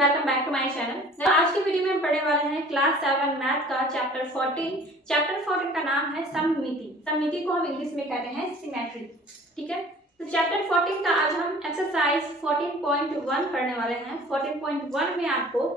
Welcome back to my channel. आज की video में हम पढ़ने वाले हैं क्लास 7 मैथ का चैप्टर 14। चैप्टर 14 का नाम है सममिति। सममिति को हम इंग्लिश में कहते हैं सिमेट्री। ठीक है, तो चैप्टर 14 का आज हम एक्सरसाइज 14.1 पढ़ने वाले हैं। 14.1 में आपको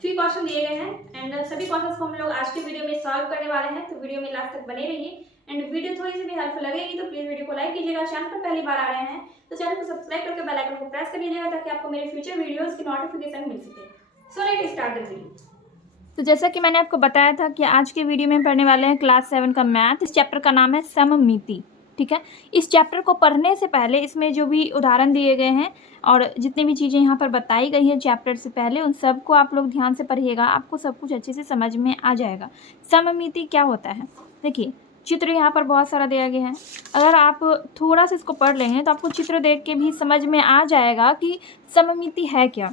3 क्वेश्चन दिए गए हैं एंड सभी क्वेश्चन को हम लोग आज की वीडियो में सॉल्व करने वाले हैं, तो वीडियो में लास्ट तक बने रहिए। एंड वीडियो थोड़ी सी भी हेल्पफुल लगेगी तो प्लीज वीडियो को लाइक कीजिएगा। चैनल पर पहली बार आ रहे हैं तो चैनल को सब्सक्राइब करके बेल आइकन को प्रेस कर लीजिएगा ताकि आपको मेरे फ्यूचर वीडियोस की नोटिफिकेशन मिल सके। So let's start the video. तो जैसा कि मैंने आपको बताया था कि आज के वीडियो में पढ़ने वाले हैं क्लास 7 का मैथ। इस चैप्टर का नाम है सममिति। ठीक है, इस चैप्टर को पढ़ने से पहले इसमें जो भी उदाहरण दिए गए हैं और जितनी भी चीज़ें यहाँ पर बताई गई हैं चैप्टर से पहले, उन सबको आप लोग ध्यान से पढ़िएगा, आपको सब कुछ अच्छे से समझ में आ जाएगा। सममिति क्या होता है, देखिए चित्र यहाँ पर बहुत सारा दिया गया है। अगर आप थोड़ा सा इसको पढ़ लेंगे तो आपको चित्र देख के भी समझ में आ जाएगा कि सममिति है क्या।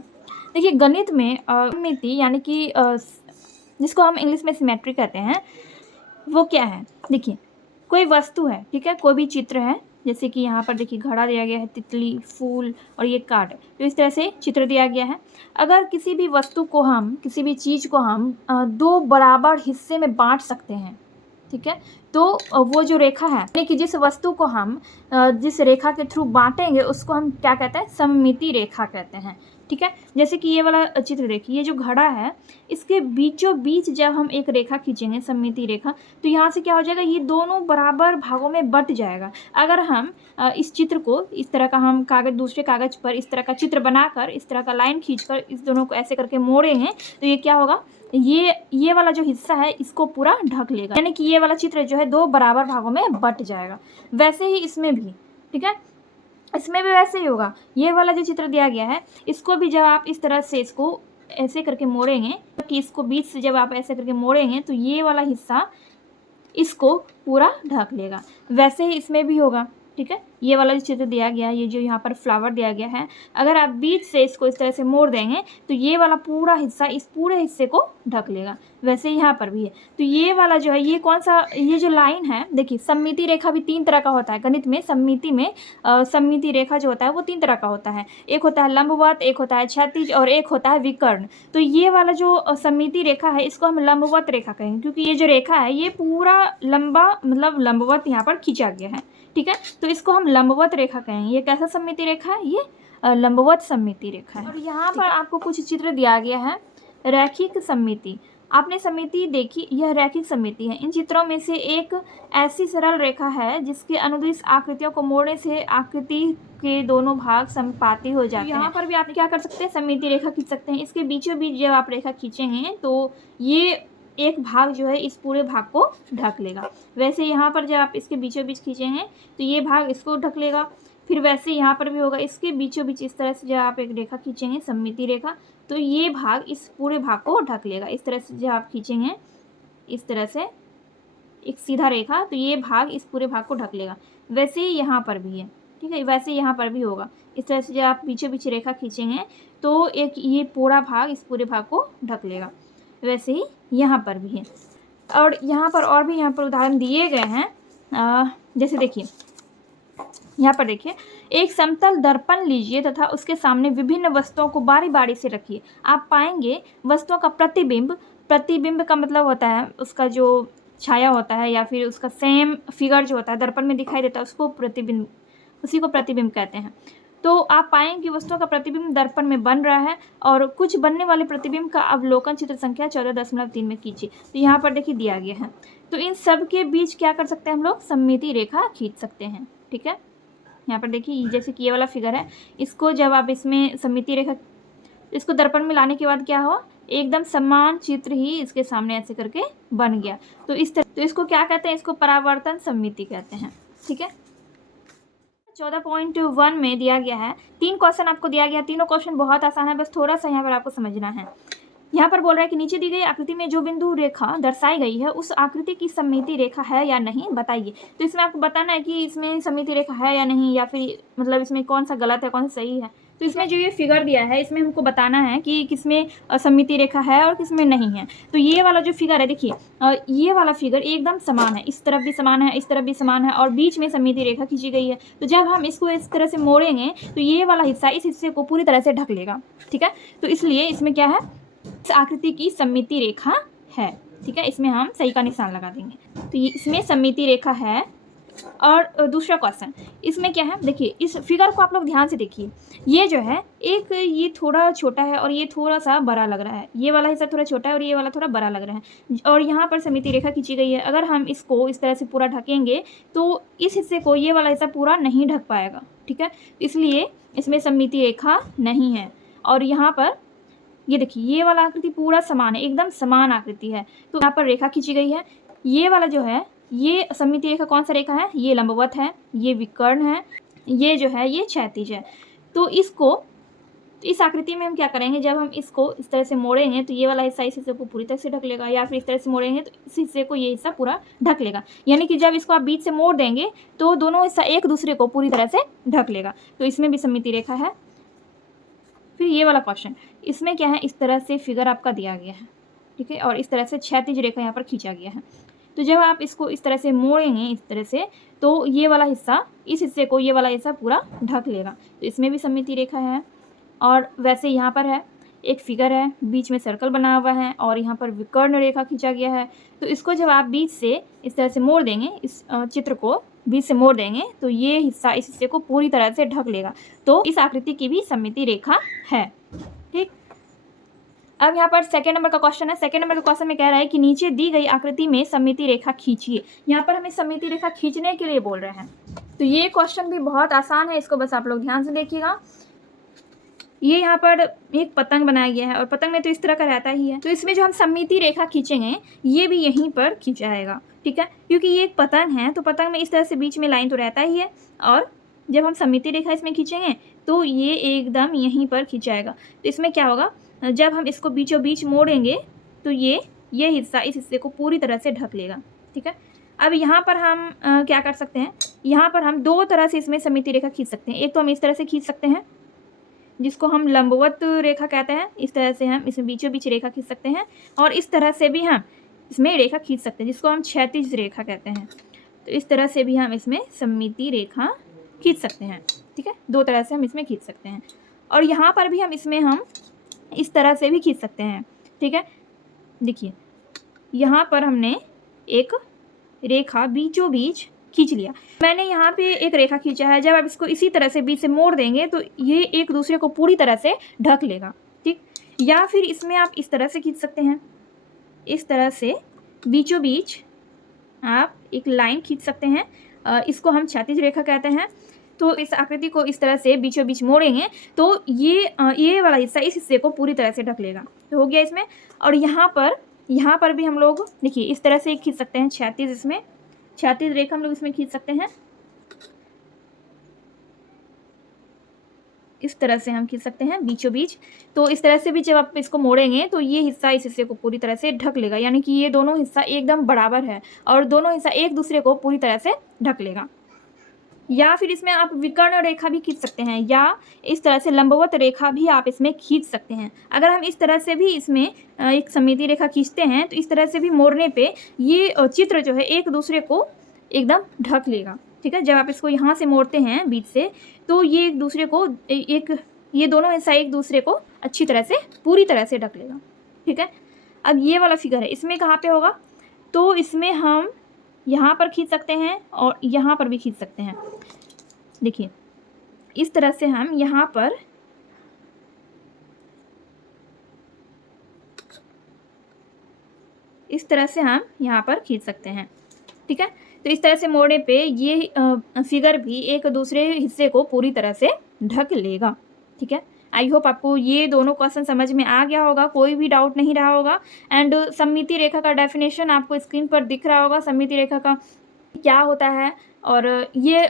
देखिए गणित में सममिति यानी कि जिसको हम इंग्लिश में सिमेट्री कहते हैं, वो क्या है। देखिए कोई वस्तु है, ठीक है, कोई भी चित्र है, जैसे कि यहाँ पर देखिए घड़ा दिया गया है, तितली, फूल और ये कार्ड, तो इस तरह से चित्र दिया गया है। अगर किसी भी वस्तु को हम, किसी भी चीज़ को हम दो बराबर हिस्से में बांट सकते हैं, ठीक है, तो वो जो रेखा है यानी कि जिस वस्तु को हम जिस रेखा के थ्रू बांटेंगे उसको हम क्या कहते हैं, सममिति रेखा कहते हैं। ठीक है, जैसे कि ये वाला चित्र देखिए, ये जो घड़ा है इसके बीचों बीच जब हम एक रेखा खींचेंगे, सममिति रेखा, तो यहाँ से क्या हो जाएगा, ये दोनों बराबर भागों में बट जाएगा। अगर हम इस चित्र को इस तरह का हम कागज, दूसरे कागज पर इस तरह का चित्र बनाकर, इस तरह का लाइन खींचकर इस दोनों को ऐसे करके मोड़ेंगे तो ये क्या होगा, ये वाला जो हिस्सा है इसको पूरा ढक लेगा, यानी कि ये वाला चित्र जो है दो बराबर भागों में बट जाएगा। वैसे ही इसमें भी, ठीक है, इसमें भी वैसे ही होगा। ये वाला जो चित्र दिया गया है इसको भी जब आप इस तरह से इसको ऐसे करके मोड़ेंगे, कि इसको बीच से जब आप ऐसे करके मोड़ेंगे तो ये वाला हिस्सा इसको पूरा ढक लेगा। वैसे ही इसमें भी होगा। ठीक है, ये वाला जो चित्र दिया गया है, ये जो यहाँ पर फ्लावर दिया गया है, अगर आप बीच से इसको इस तरह से मोड़ देंगे तो ये वाला पूरा हिस्सा इस पूरे हिस्से को ढक लेगा। वैसे यहाँ पर भी है। तो ये वाला जो है, ये कौन सा, ये जो लाइन है, देखिए सममिति रेखा भी 3 तरह का होता है गणित में। सममिति में सममिति रेखा जो होता है वो 3 तरह का होता है। एक होता है लंबवत, एक होता है क्षैतिज और एक होता है विकर्ण। तो ये वाला जो सममिति रेखा है इसको हम लंबवत रेखा कहेंगे, क्योंकि ये जो रेखा है ये पूरा लंबा, मतलब लंबवत यहाँ पर खींचा गया है। ठीक है, तो इसको हम लंबवत रेखा कहेंगे। ये कैसा सममिति रेखा है, ये लंबवत सममिति रेखा है। और यहाँ पर आपको कुछ चित्र दिया गया है, रैखिक सममिति। आपने सममिति देखी, यह रैखिक सममिति है। इन चित्रों में से एक ऐसी सरल रेखा है जिसके अनुदिश आकृतियों को मोड़ने से आकृति के दोनों भाग समानुपाती हो जाते हैं। यहाँ पर भी आप क्या कर सकते हैं, सममिति रेखा खींच सकते हैं। इसके बीचों बीच जब आप रेखा खींचेंगे तो ये एक भाग जो है इस पूरे भाग को ढक लेगा। वैसे यहाँ पर जब आप इसके बीचों बीच खींचेंगे तो ये भाग इसको ढक लेगा। फिर वैसे यहाँ पर भी होगा, इसके बीचों बीच इस तरह से जब आप एक रेखा खींचेंगे, सममिति रेखा, तो ये भाग इस पूरे भाग को ढक लेगा। इस तरह से जब आप खींचेंगे इस तरह से एक सीधा रेखा, तो ये भाग इस पूरे भाग को ढक लेगा। वैसे ही यहाँ पर भी है। ठीक है, वैसे यहाँ पर भी होगा। इस तरह से जब आप बीचों बीच रेखा खींचेंगे तो एक ये पूरा भाग इस पूरे भाग को ढक लेगा। वैसे ही यहाँ पर भी है। और यहाँ पर और भी यहाँ पर उदाहरण दिए गए हैं। जैसे देखिए यहाँ पर देखिए, एक समतल दर्पण लीजिए तथा उसके सामने विभिन्न वस्तुओं को बारी बारी से रखिए। आप पाएंगे वस्तुओं का प्रतिबिंब, प्रतिबिंब का मतलब होता है उसका जो छाया होता है या फिर उसका सेम फिगर जो होता है दर्पण में दिखाई देता है उसको प्रतिबिंब, उसी को प्रतिबिंब कहते हैं। तो आप पाएंगे कि वस्तुओं का प्रतिबिंब दर्पण में बन रहा है और कुछ बनने वाले प्रतिबिंब का अवलोकन चित्र संख्या 14.3 में कीजिए। तो यहाँ पर देखिए दिया गया है। तो इन सब के बीच क्या कर सकते हैं हम लोग, सममिति रेखा खींच सकते हैं। ठीक है, यहाँ पर देखिए जैसे कि ये वाला फिगर है, इसको जब आप इसमें सममिति रेखा, इसको दर्पण में लाने के बाद क्या हुआ, एकदम समान चित्र ही इसके सामने ऐसे करके बन गया। तो इस तरह, तो इसको क्या कहते हैं, इसको परावर्तन सममिति कहते हैं। ठीक है, 14.1 में दिया गया है 3 क्वेश्चन आपको दिया गया। तीनों क्वेश्चन बहुत आसान है, बस थोड़ा सा यहाँ पर आपको समझना है। यहाँ पर बोल रहा है कि नीचे दी गई आकृति में जो बिंदु रेखा दर्शाई गई है उस आकृति की सममिति रेखा है या नहीं बताइए। तो इसमें आपको बताना है कि इसमें सममिति रेखा है या नहीं, या फिर मतलब इसमें कौन सा गलत है कौन सा सही है। तो इसमें जो ये फिगर दिया है इसमें हमको बताना है कि किसमें सममिति रेखा है और किसमें नहीं है। तो ये वाला जो फिगर है देखिए, ये वाला फिगर एकदम समान है, इस तरफ भी समान है, इस तरफ भी समान है और बीच में सममिति रेखा खींची गई है। तो जब हम इसको इस तरह से मोड़ेंगे तो ये वाला हिस्सा इस हिस्से को पूरी तरह से ढक लेगा, ठीक है। तो इसलिए इसमें क्या है, इस आकृति की सममिति रेखा है, ठीक है। इसमें हम सही का निशान लगा देंगे। तो ये इसमें सममिति रेखा है। और दूसरा क्वेश्चन इसमें क्या है, देखिए इस फिगर को आप लोग ध्यान से देखिए। ये जो है एक ये थोड़ा छोटा है और ये थोड़ा सा बड़ा लग रहा है, ये वाला हिस्सा थोड़ा छोटा है और ये वाला थोड़ा बड़ा लग रहा है और यहाँ पर सममिति रेखा खींची गई है। अगर हम इसको इस तरह से पूरा ढकेंगे तो इस हिस्से को ये वाला हिस्सा पूरा नहीं ढक पाएगा, ठीक है। इसलिए इसमें सममिति रेखा नहीं है। और यहाँ पर ये देखिए ये वाला आकृति पूरा समान है, एकदम समान आकृति है। तो यहाँ पर रेखा खींची गई है। ये वाला जो है ये सममिति रेखा कौन सा रेखा है, ये लंबवत है, ये विकर्ण है, ये जो है ये क्षैतिज है। तो इसको इस आकृति में हम क्या करेंगे, जब हम इसको इस तरह से मोड़ेंगे तो ये वाला हिस्सा इस हिस्से को पूरी तरह से ढक लेगा, या फिर इस तरह से मोड़ेंगे तो इस हिस्से को ये हिस्सा पूरा ढक लेगा। यानी कि जब इसको आप बीच से मोड़ देंगे तो दोनों हिस्सा एक दूसरे को पूरी तरह से ढक लेगा। तो इसमें भी सममिति रेखा है। फिर ये वाला क्वेश्चन, इसमें क्या है, इस तरह से फिगर आपका दिया गया है, ठीक है, और इस तरह से क्षैतिज रेखा यहाँ पर खींचा गया है। तो जब आप इसको इस तरह से मोड़ेंगे इस तरह से तो ये वाला हिस्सा इस हिस्से को ये वाला हिस्सा पूरा ढक लेगा। तो इसमें भी सममिति रेखा है। और वैसे यहाँ पर है एक फिगर है, बीच में सर्कल बना हुआ है और यहाँ पर विकर्ण रेखा खींचा गया है। तो इसको जब आप बीच से इस तरह से मोड़ देंगे, इस चित्र को बीच से मोड़ देंगे तो ये हिस्सा इस हिस्से को पूरी तरह से ढक लेगा। तो इस आकृति की भी सममिति रेखा है, ठीक। अब यहाँ पर सेकेंड नंबर का क्वेश्चन है। सेकेंड नंबर के क्वेश्चन में कह रहा है कि नीचे दी गई आकृति में सममिति रेखा खींचिए। यहाँ पर हमें सममिति रेखा खींचने के लिए बोल रहे हैं। तो ये क्वेश्चन भी बहुत आसान है, इसको बस आप लोग ध्यान से देखिएगा। ये यहाँ पर एक पतंग बनाया गया है और पतंग में तो इस तरह का रहता ही है। तो इसमें जो हम सममिति रेखा खींचेंगे ये भी यहीं पर खींचाएगा, ठीक है, क्योंकि ये एक पतंग है तो पतंग में इस तरह से बीच में लाइन तो रहता ही है। और जब हम सममिति रेखा इसमें खींचेंगे तो ये एकदम यहीं पर खींचाएगा। तो इसमें क्या होगा, जब हम इसको बीचों बीच मोड़ेंगे तो ये हिस्सा इस हिस्से को पूरी तरह से ढक लेगा, ठीक है। अब यहाँ पर हम क्या कर सकते हैं, यहाँ पर हम दो तरह से इसमें सममिति रेखा खींच सकते हैं। एक तो हम इस तरह से खींच सकते हैं जिसको हम लंबवत रेखा कहते हैं, इस तरह से हम इसमें बीचों बीच रेखा खींच सकते हैं। और इस तरह से भी हम इसमें रेखा खींच सकते हैं जिसको हम क्षैतिज रेखा कहते हैं। तो इस तरह से भी हम इसमें सममिति रेखा खींच सकते हैं, ठीक है। दो तरह से हम इसमें खींच सकते हैं। और यहाँ पर भी हम इसमें इस तरह से भी खींच सकते हैं, ठीक है। देखिए यहाँ पर हमने एक रेखा बीचों बीच खींच लिया। मैंने यहाँ पे एक रेखा खींचा है, जब आप इसको इसी तरह से बीच से मोड़ देंगे तो ये एक दूसरे को पूरी तरह से ढक लेगा, ठीक। या फिर इसमें आप इस तरह से खींच सकते हैं, इस तरह से बीचों बीच आप एक लाइन खींच सकते हैं, इसको हम क्षैतिज रेखा कहते हैं। तो इस आकृति को इस तरह से बीचों बीच मोड़ेंगे तो ये वाला हिस्सा इस हिस्से को पूरी तरह से ढक लेगा। तो हो गया इसमें। और यहाँ पर भी हम लोग देखिए इस तरह से खींच सकते हैं क्षैतिज, इसमें क्षैतिज रेखा हम लोग इसमें खींच सकते हैं, इस तरह से हम खींच सकते हैं बीचों बीच। तो इस तरह से भी जब आप इसको मोड़ेंगे तो ये हिस्सा इस हिस्से को पूरी तरह से ढक लेगा, यानी कि ये दोनों हिस्सा एकदम बराबर है और दोनों हिस्सा एक दूसरे को पूरी तरह से ढक लेगा। या फिर इसमें आप विकर्ण रेखा भी खींच सकते हैं, या इस तरह से लंबवत रेखा भी आप इसमें खींच सकते हैं। अगर हम इस तरह से भी इसमें एक सममिति रेखा खींचते हैं तो इस तरह से भी मोड़ने पे ये चित्र जो है एक दूसरे को एकदम ढक लेगा, ठीक है। जब आप इसको यहाँ से मोड़ते हैं बीच से तो ये एक दूसरे को ये दोनों हिस्सा एक दूसरे को अच्छी तरह से पूरी तरह से ढक लेगा, ठीक है। अब ये वाला फिगर है, इसमें कहाँ पे होगा, तो इसमें हम यहाँ पर खींच सकते हैं और यहाँ पर भी खींच सकते हैं। देखिए इस तरह से हम यहाँ पर खींच सकते हैं, ठीक है। तो इस तरह से मोड़ने पे ये फिगर भी एक दूसरे हिस्से को पूरी तरह से ढक लेगा, ठीक है। आई होप आपको ये दोनों क्वेश्चन समझ में आ गया होगा, कोई भी डाउट नहीं रहा होगा। एंड सममिति रेखा का डेफिनेशन आपको स्क्रीन पर दिख रहा होगा, सममिति रेखा का क्या होता है और ये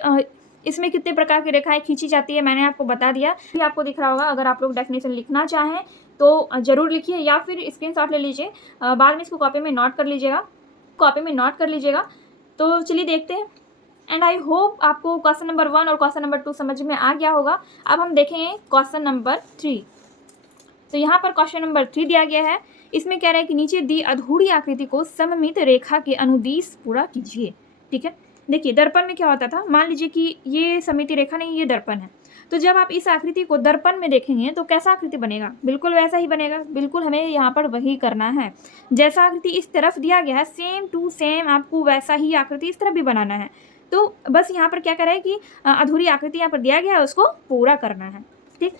इसमें कितने प्रकार की रेखाएं खींची जाती है मैंने आपको बता दिया। ये आपको दिख रहा होगा। अगर आप लोग डेफिनेशन लिखना चाहें तो ज़रूर लिखिए या फिर स्क्रीनशॉट ले लीजिए, बाद में इसको कॉपी में नोट कर लीजिएगा। तो चलिए देखते हैं एंड आई होप आपको क्वेश्चन नंबर 1 और क्वेश्चन नंबर 2 समझ में आ गया होगा। अब हम देखेंगे क्वेश्चन नंबर 3। तो यहाँ पर क्वेश्चन नंबर 3 दिया गया है। इसमें कह रहा है कि नीचे दी अधूरी आकृति को सममित रेखा के अनुदिश पूरा कीजिए। ठीक है, देखिए दर्पण में क्या होता था, मान लीजिए कि ये सममिति रेखा नहीं, ये दर्पण है। तो जब आप इस आकृति को दर्पण में देखेंगे तो कैसा आकृति बनेगा, बिल्कुल वैसा ही बनेगा। बिल्कुल हमें यहाँ पर वही करना है, जैसा आकृति इस तरफ दिया गया है सेम टू सेम आपको वैसा ही आकृति इस तरफ भी बनाना है। तो बस यहाँ पर क्या करें कि अधूरी आकृति यहाँ पर दिया गया है उसको पूरा करना है। ठीक,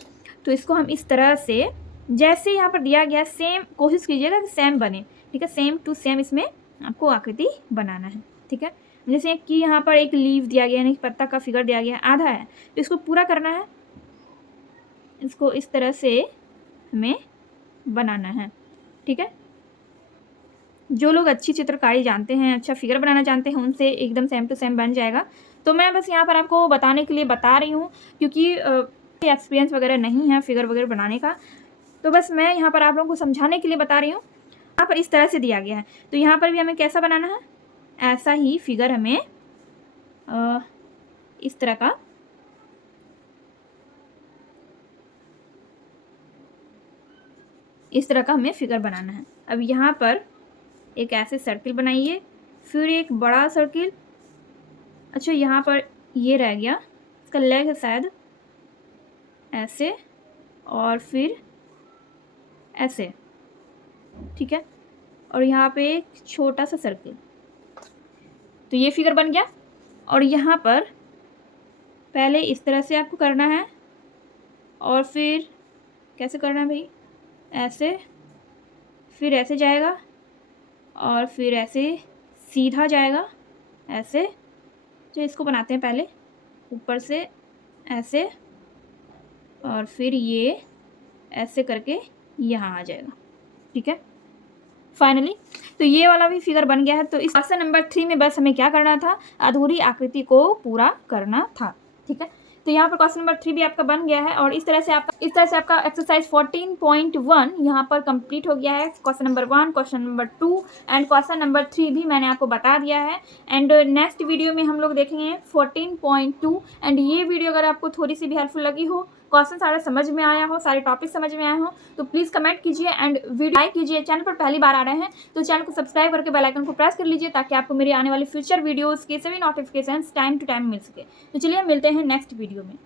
तो इसको हम इस तरह से जैसे यहाँ पर दिया गया सेम कोशिश कीजिएगा कि सेम बने। ठीक है, सेम टू सेम इसमें आपको आकृति बनाना है। ठीक है, जैसे कि यहाँ पर एक लीव दिया गया है, यानी पत्ता का फिगर दिया गया है, आधा है, तो इसको पूरा करना है। इसको इस तरह से हमें बनाना है। ठीक है, जो लोग अच्छी चित्रकारी जानते हैं, अच्छा फिगर बनाना जानते हैं, उनसे एकदम सेम टू सेम बन जाएगा। तो मैं बस यहाँ पर आपको बताने के लिए बता रही हूँ, क्योंकि एक्सपीरियंस वगैरह नहीं है फिगर वगैरह बनाने का। तो बस मैं यहाँ पर आप लोगों को समझाने के लिए बता रही हूँ। यहाँ पर इस तरह से दिया गया है, तो यहाँ पर भी हमें कैसा बनाना है, ऐसा ही फिगर हमें इस तरह का हमें फिगर बनाना है। अब यहाँ पर एक ऐसे सर्किल बनाइए, फिर एक बड़ा सर्किल। अच्छा, यहाँ पर ये रह गया, इसका लेग है शायद ऐसे, और फिर ऐसे। ठीक है, और यहाँ पे एक छोटा सा सर्किल। तो ये फिगर बन गया। और यहाँ पर पहले इस तरह से आपको करना है, और फिर कैसे करना है भाई, ऐसे, फिर ऐसे जाएगा, और फिर ऐसे सीधा जाएगा ऐसे। तो इसको बनाते हैं पहले ऊपर से ऐसे, और फिर ये ऐसे करके यहाँ आ जाएगा। ठीक है, फाइनली तो ये वाला भी फिगर बन गया है। तो इस क्वेश्चन नंबर 3 में बस हमें क्या करना था, अधूरी आकृति को पूरा करना था। ठीक है, तो यहाँ पर क्वेश्चन नंबर 3 भी आपका बन गया है, और इस तरह से आपका एक्सरसाइज 14.1 यहाँ पर कंप्लीट हो गया है। Question number 1, question number 2 and question number 3 भी मैंने आपको बता दिया है। एंड नेक्स्ट वीडियो में हम लोग देखेंगे 14.2। एंड ये वीडियो अगर आपको थोड़ी सी भी हेल्पफुल लगी हो, क्वेश्चन सारा समझ में आया हो, सारे टॉपिक समझ में आए हो, तो प्लीज़ कमेंट कीजिए एंड वीडियो लाइक कीजिए। चैनल पर पहली बार आ रहे हैं तो चैनल को सब्सक्राइब करके बेल आइकन को प्रेस कर लीजिए, ताकि आपको मेरी आने वाली फ्यूचर वीडियोस के सभी नोटिफिकेशंस टाइम टू टाइम मिल सके। तो चलिए मिलते हैं नेक्स्ट वीडियो में।